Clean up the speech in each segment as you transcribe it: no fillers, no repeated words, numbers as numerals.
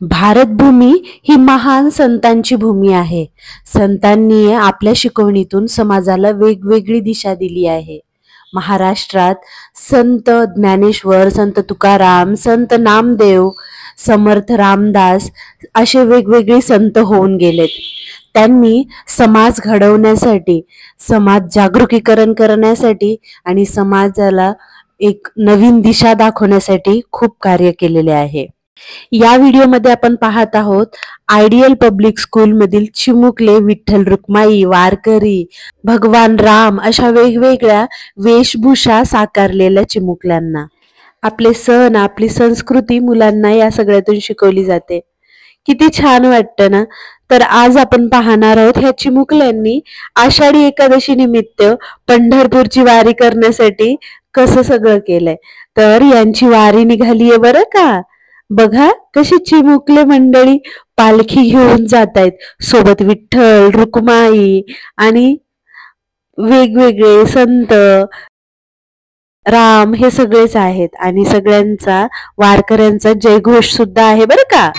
भारतभूमी ही महान संतांची भूमी आहे. संतांनी आपल्या शिकवणीतून समाजाला वेगवेगळी दिशा दिली आहे. महाराष्ट्रात संत ज्ञानेश्वर, संत तुकाराम, संत नामदेव, समर्थ रामदास असे वेगवेगळे संत होऊन गेलेत. त्यांनी समाज घडवण्यासाठी, समाज जागरूकीकरण करण्यासाठी आणि समाजाला एक नवीन दिशा दाखवण्यासाठी खूप कार्य केलेले आहे. या व्हिडिओमध्ये आपण पाहत आहोत आयडियल पब्लिक स्कूल मधील चिमुकले विठ्ठल रुक्माई, वारकरी, भगवान राम अशा वेगवेगळ्या वेशभूषा साकारलेल्या चिमुकल्यांना. आपले सण, आपली संस्कृती मुलांना या सगळ्यातून शिकवली जाते. किती छान वाटतं ना. तर आज आपण पाहणार आहोत ह्या चिमुकल्यांनी आषाढी एकादशी निमित्त पंढरपूरची वारी करण्यासाठी कसं सगळं केलंय. तर यांची वारी निघालीये बरं का. बघा कशी चिमुकले मंडळी पालखी घेऊन जात आहेत. सोबत विठ्ठल, रुक्माई आणि वेगवेगळे संत, राम हे सगळेच आहेत. आणि सगळ्यांचा वारकऱ्यांचा जयघोष सुद्धा आहे बरं का.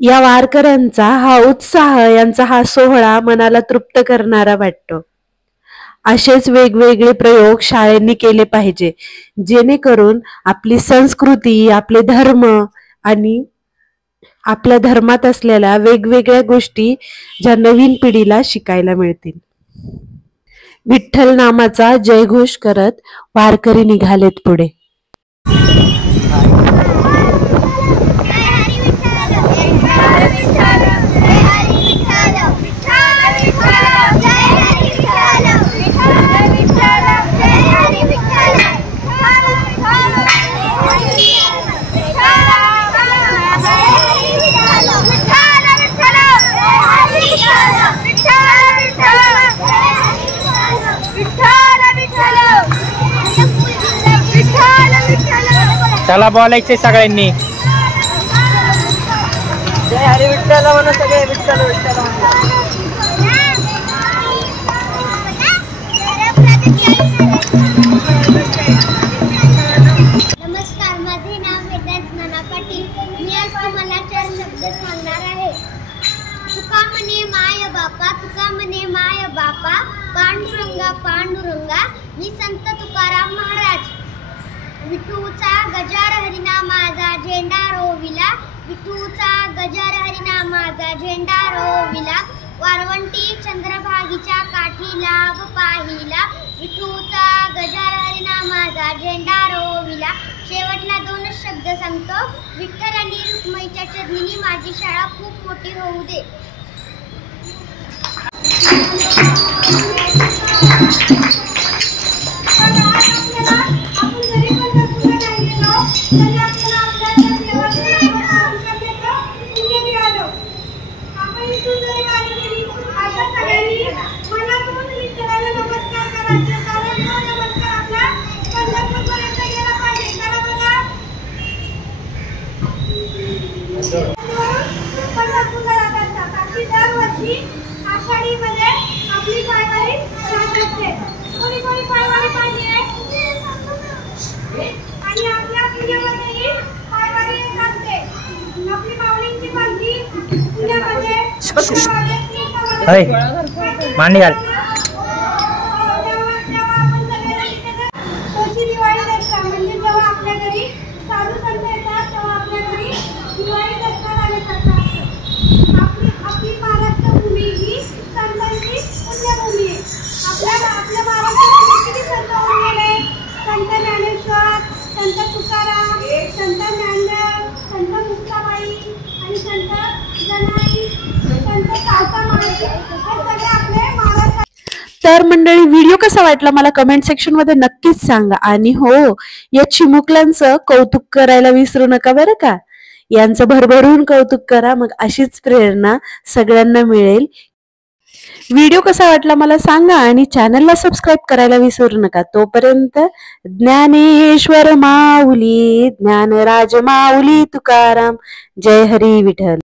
या वारकऱ्यांचा हा उत्साह, यांचा हा सोहळा मनाला तृप्त करणारा वाटतो. असेच वेगवेगळे प्रयोग शाळेंनी केले पाहिजे, जेणेकरून आपली संस्कृती, आपले धर्म आणि आपल्या धर्मात असलेल्या वेगवेगळ्या गोष्टी ज्या नवीन पिढीला शिकायला मिळतील. विठ्ठल नामाचा जयघोष करत वारकरी निघालेत पुढे. चला बोलायचे सगळ्यांनी. जय हरी विठ्ठल म्हणा सगळे. विठ्ठल विठ्ठल नमस्कार, माझे नाव वेदांत नाना पाटील. मी आज तुम्हाला 4 शब्द सांगणार आहे. तुका म्हणे माय बापा, तुका म्हणे माय बापा, पांडुरंगा पांडुरंगा, मी संत तुकाराम महाराज. विठूचा गजर हरिनामाचा झेंडा रोविला, विठूचा गजर हरिनामाचा झेंडा रोविला, वारवंटी चंद्रभागीच्या काठी लाभ पाहिला, विठूचा गजर हरिनामाचा झेंडा रोविला. शेवटला 2 शब्द सांगतो. विठ्ठल आणि रुक्मिणीच्या चरणीने माझी शाळा खूप मोठी होऊ दे. आषाढीमध्ये आपली पायवारी राहत असते. कोणी कोणी पायवारी पाहिली आहे आणि आपल्या पुण्यामध्येही पायवारी येत असते. आपली माऊलींची पालखी पुण्यामध्ये मांडी घाल. तशी दिवाळी दसरा म्हणजे जेव्हा आपल्या घरी साधू संत येतात तेव्हा आपल्या घरी दिवाळी दसरा झाल्यासारखं असतं. आपली महाराष्ट्र भूमी ही संतांची पुण्यभूमी आहे. आपल्या महाराष्ट्रात किती संत होऊन गेले. संत ज्ञानेश्वर, संत तुकाराम, संत ज्ञानदेव, संत मुक्ताबाई आणि संत जनाई, संत काका महाराज, हे सगळे आपले महाराष्ट्र. तर मंडळी, व्हिडिओ कसा वाटला मला कमेंट सेक्शन मध्ये नक्कीच सांगा. आणि हो, या चिमुकल्यांचं कौतुक करायला विसरू नका बरं का. यांचं भरभरून कौतुक करा, मग अशीच प्रेरणा सगळ्यांना मिळेल. व्हिडिओ कसा वाटला मला सांगा आणि चॅनलला सबस्क्राईब करायला विसरू नका. तोपर्यंत ज्ञानेश्वर माऊली, ज्ञानराज माऊली तुकाराम. जय हरी विठ्ठल.